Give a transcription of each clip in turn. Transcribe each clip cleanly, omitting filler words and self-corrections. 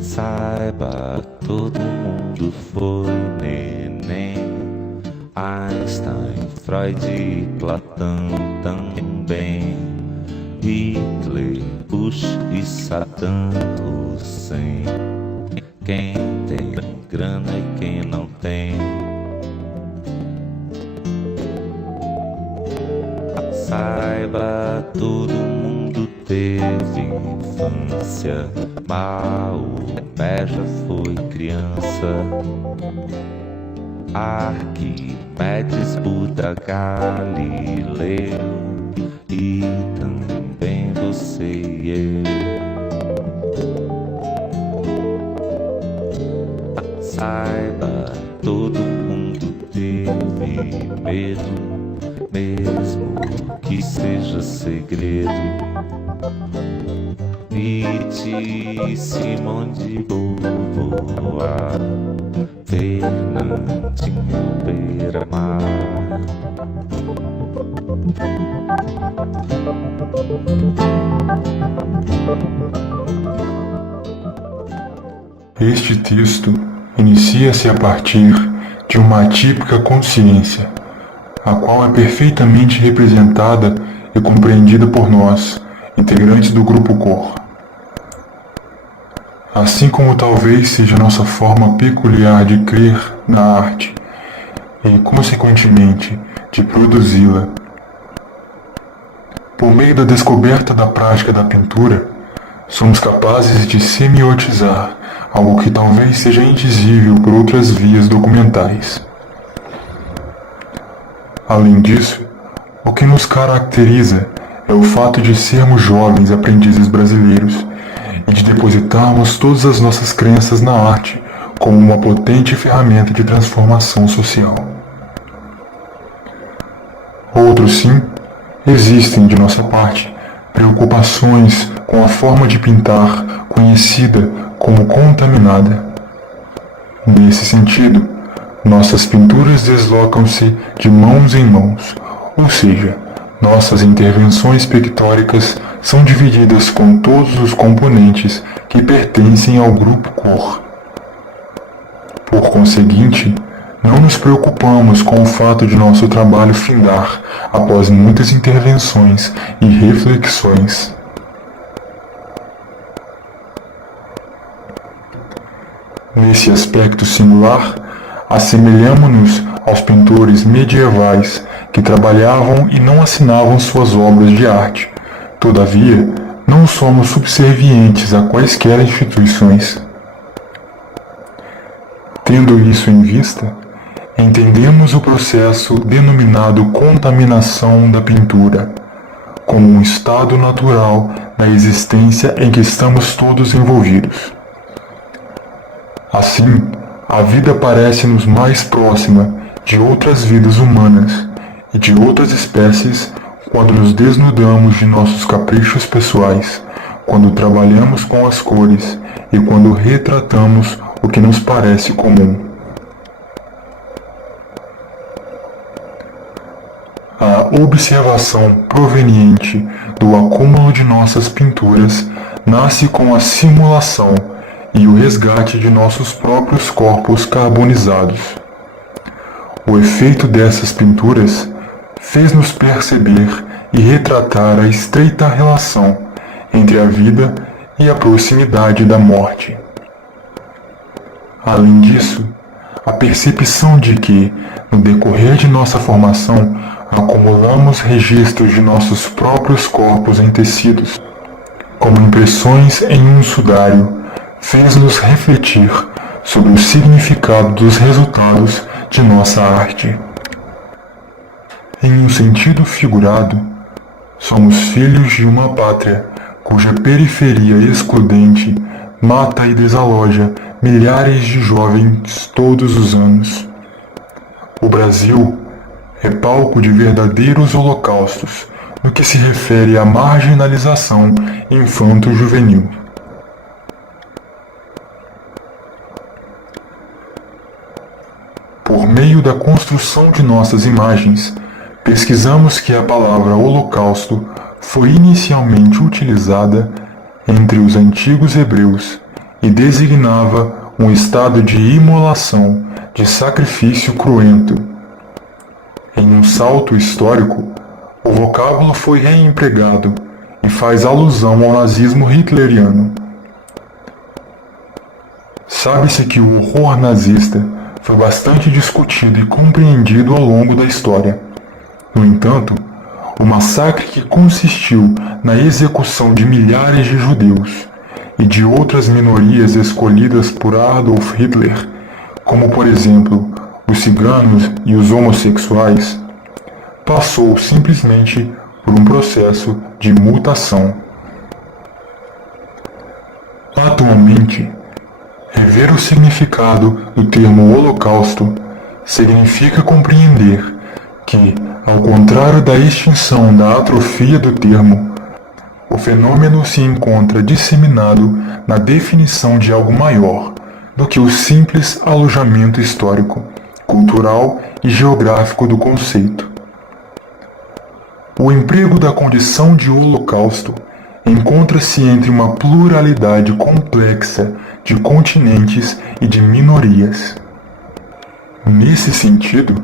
Saiba, todo mundo foi neném. Einstein, Freud, Platão também. Hitler, Bush e Saddam Hussein. Quem tem grana e quem não tem. Saiba, todo mundo teve infância. Maomé já foi criança. Arquimedes, Buda, Galileu e também você e eu. Saiba, todo mundo teve medo, mesmo que seja segredo. Nietzsche, Simone de Beauvoir, Fernandinho Beiramar. Este texto inicia-se a partir de uma atípica consciência, a qual é perfeitamente representada e compreendida por nós, integrantes do Grupo Cor. Assim como talvez seja nossa forma peculiar de crer na arte e, consequentemente, de produzi-la. Por meio da descoberta da prática da pintura, somos capazes de semiotizar algo que talvez seja indizível por outras vias documentais. Além disso, o que nos caracteriza é o fato de sermos jovens aprendizes brasileiros e de depositarmos todas as nossas crenças na arte como uma potente ferramenta de transformação social. Outros, sim, existem de nossa parte preocupações com a forma de pintar conhecida como contaminada. Nesse sentido, nossas pinturas deslocam-se de mãos em mãos, ou seja, nossas intervenções pictóricas são divididas com todos os componentes que pertencem ao Grupo Cor. Por conseguinte, não nos preocupamos com o fato de nosso trabalho findar após muitas intervenções e reflexões. Nesse aspecto singular, assemelhamo-nos aos pintores medievais que trabalhavam e não assinavam suas obras de arte. Todavia, não somos subservientes a quaisquer instituições. Tendo isso em vista, entendemos o processo denominado contaminação da pintura como um estado natural da existência em que estamos todos envolvidos. Assim, a vida parece-nos mais próxima de outras vidas humanas e de outras espécies quando nos desnudamos de nossos caprichos pessoais, quando trabalhamos com as cores e quando retratamos o que nos parece comum. A observação proveniente do acúmulo de nossas pinturas nasce com a simulação e o resgate de nossos próprios corpos carbonizados. O efeito dessas pinturas fez-nos perceber e retratar a estreita relação entre a vida e a proximidade da morte. Além disso, a percepção de que, no decorrer de nossa formação, acumulamos registros de nossos próprios corpos em tecidos, como impressões em um sudário, fez-nos refletir sobre o significado dos resultados de nossa arte. Em um sentido figurado, somos filhos de uma pátria cuja periferia excludente mata e desaloja milhares de jovens todos os anos. O Brasil é palco de verdadeiros holocaustos no que se refere à marginalização infanto-juvenil. Por por meio da construção de nossas imagens, pesquisamos que a palavra holocausto foi inicialmente utilizada entre os antigos hebreus e designava um estado de imolação, de sacrifício cruento. Em um salto histórico, o vocábulo foi reempregado e faz alusão ao nazismo hitleriano. Sabe-se que o horror nazista foi bastante discutido e compreendido ao longo da história. No entanto, o massacre que consistiu na execução de milhares de judeus e de outras minorias escolhidas por Adolf Hitler, como por exemplo os ciganos e os homossexuais, passou simplesmente por um processo de mutação. Atualmente, rever o significado do termo Holocausto significa compreender que, ao contrário da extinção da atrofia do termo, o fenômeno se encontra disseminado na definição de algo maior do que o simples alojamento histórico, cultural e geográfico do conceito. O emprego da condição de holocausto encontra-se entre uma pluralidade complexa de continentes e de minorias. Nesse sentido,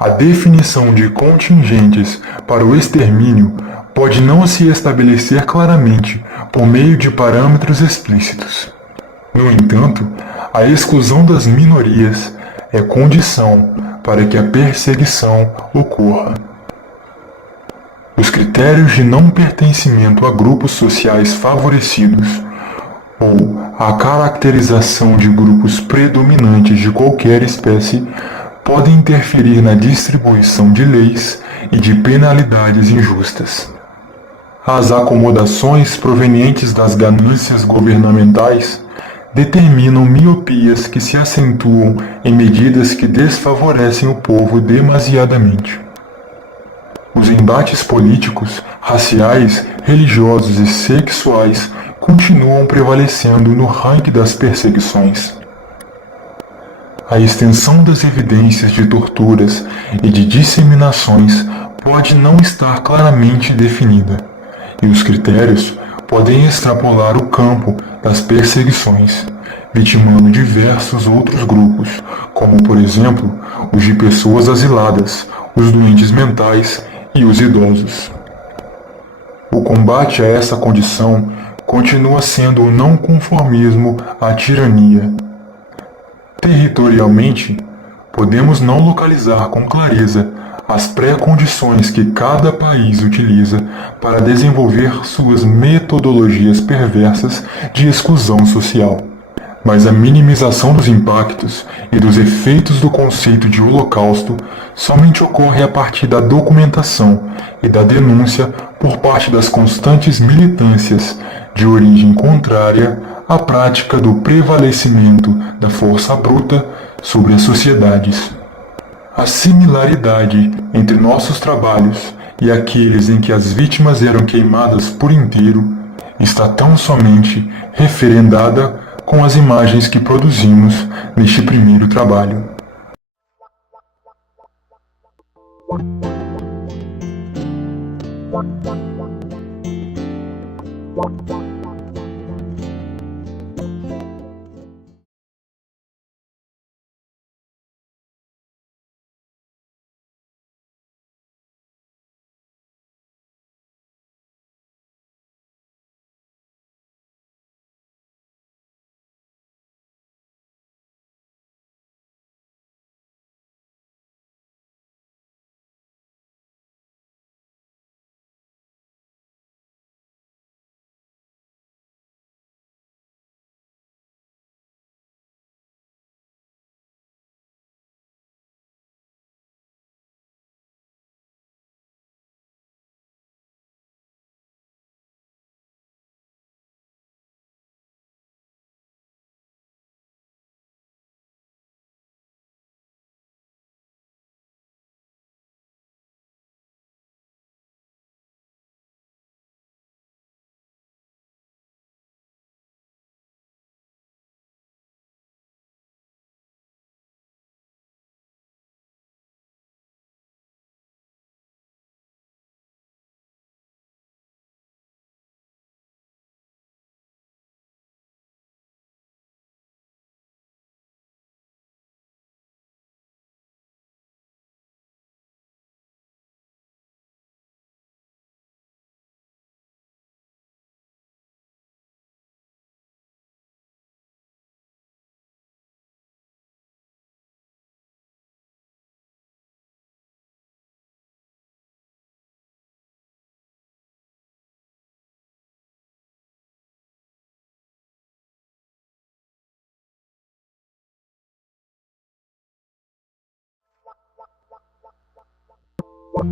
a definição de contingentes para o extermínio pode não se estabelecer claramente por meio de parâmetros explícitos. No entanto, a exclusão das minorias é condição para que a perseguição ocorra. Os critérios de não pertencimento a grupos sociais favorecidos ou a caracterização de grupos predominantes de qualquer espécie podem interferir na distribuição de leis e de penalidades injustas. As acomodações provenientes das ganâncias governamentais determinam miopias que se acentuam em medidas que desfavorecem o povo demasiadamente. Os embates políticos, raciais, religiosos e sexuais continuam prevalecendo no ranking das perseguições. A extensão das evidências de torturas e de disseminações pode não estar claramente definida, e os critérios podem extrapolar o campo das perseguições, vitimando diversos outros grupos, como por exemplo os de pessoas asiladas, os doentes mentais e os idosos. O combate a essa condição continua sendo o não conformismo à tirania. Territorialmente, podemos não localizar com clareza as pré-condições que cada país utiliza para desenvolver suas metodologias perversas de exclusão social. Mas a minimização dos impactos e dos efeitos do conceito de holocausto somente ocorre a partir da documentação e da denúncia por parte das constantes militâncias de origem contrária à prática do prevalecimento da força bruta sobre as sociedades. A similaridade entre nossos trabalhos e aqueles em que as vítimas eram queimadas por inteiro está tão somente referendada com as imagens que produzimos neste primeiro trabalho. What?